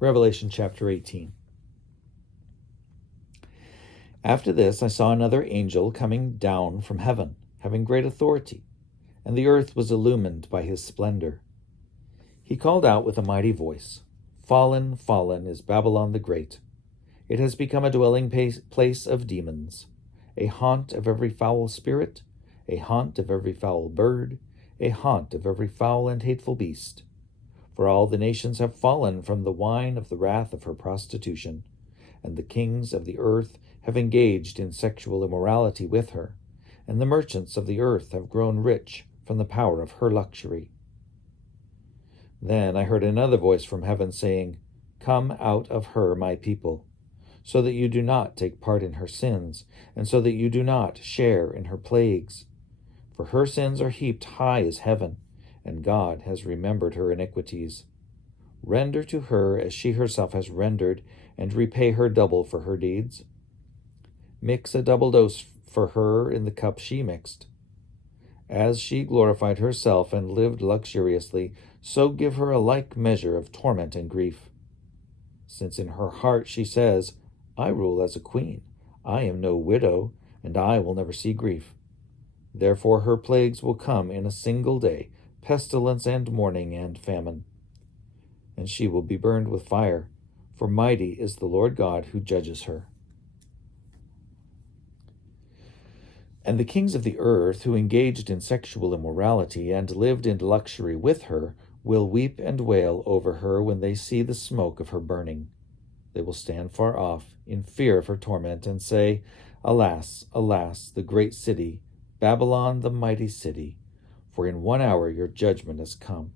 Revelation chapter 18. After this I saw another angel coming down from heaven, having great authority, and the earth was illumined by his splendor. He called out with a mighty voice, "Fallen, fallen is Babylon the Great. It has become a dwelling place of demons, a haunt of every foul spirit, a haunt of every foul bird, a haunt of every foul and hateful beast. For all the nations have fallen from the wine of the wrath of her prostitution, and the kings of the earth have engaged in sexual immorality with her, and the merchants of the earth have grown rich from the power of her luxury." Then I heard another voice from heaven saying, "Come out of her, my people, so that you do not take part in her sins, and so that you do not share in her plagues. For her sins are heaped high as heaven, and God has remembered her iniquities. Render to her as she herself has rendered, and repay her double for her deeds. Mix a double dose for her in the cup she mixed. As she glorified herself and lived luxuriously, so give her a like measure of torment and grief. Since in her heart she says, 'I rule as a queen, I am no widow, and I will never see grief.' Therefore her plagues will come in a single day, pestilence and mourning and famine. And she will be burned with fire, for mighty is the Lord God who judges her. And the kings of the earth who engaged in sexual immorality and lived in luxury with her will weep and wail over her when they see the smoke of her burning. They will stand far off in fear of her torment and say, 'Alas, alas, the great city, Babylon the mighty city, for in 1 hour your judgment has come.'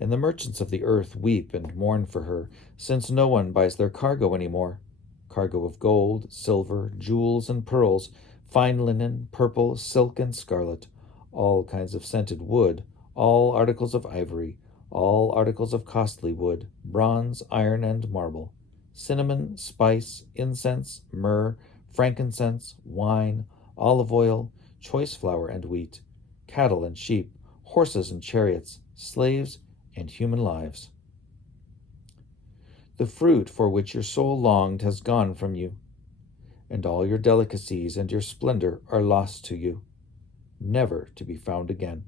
And the merchants of the earth weep and mourn for her, since no one buys their cargo any more. Cargo of gold, silver, jewels, and pearls, fine linen, purple, silk, and scarlet, all kinds of scented wood, all articles of ivory, all articles of costly wood, bronze, iron, and marble, cinnamon, spice, incense, myrrh, frankincense, wine, olive oil, choice flour and wheat, cattle and sheep, horses and chariots, slaves and human lives. The fruit for which your soul longed has gone from you, and all your delicacies and your splendor are lost to you, never to be found again.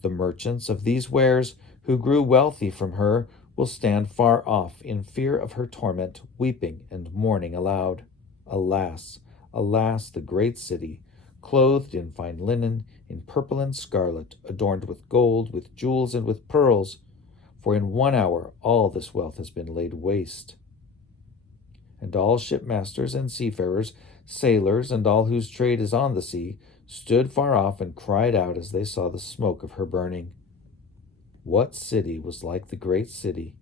The merchants of these wares who grew wealthy from her will stand far off in fear of her torment, weeping and mourning aloud. Alas, alas, the great city, clothed in fine linen, in purple and scarlet, adorned with gold, with jewels, and with pearls, for in 1 hour all this wealth has been laid waste. And all shipmasters and seafarers, sailors, and all whose trade is on the sea, stood far off and cried out as they saw the smoke of her burning. What city was like the great city?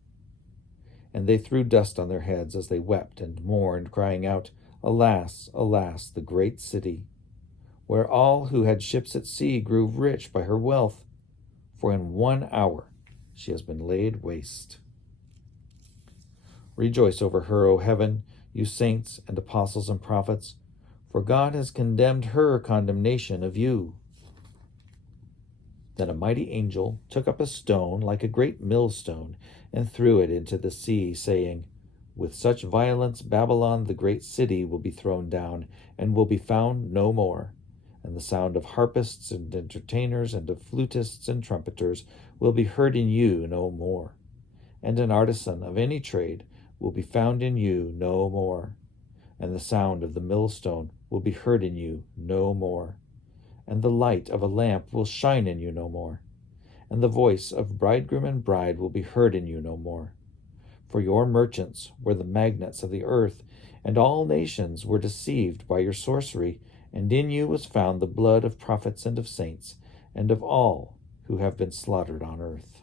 And they threw dust on their heads as they wept and mourned, crying out, "Alas, alas, the great city, where all who had ships at sea grew rich by her wealth, for in 1 hour she has been laid waste." Rejoice over her, O heaven, you saints and apostles and prophets, for God has condemned her condemnation of you. Then a mighty angel took up a stone like a great millstone and threw it into the sea, saying, "With such violence Babylon the great city will be thrown down, and will be found no more. And the sound of harpists and entertainers and of flutists and trumpeters will be heard in you no more. And an artisan of any trade will be found in you no more. And the sound of the millstone will be heard in you no more. And the light of a lamp will shine in you no more. And the voice of bridegroom and bride will be heard in you no more. For your merchants were the magnates of the earth, and all nations were deceived by your sorcery, and in you was found the blood of prophets and of saints, and of all who have been slaughtered on earth."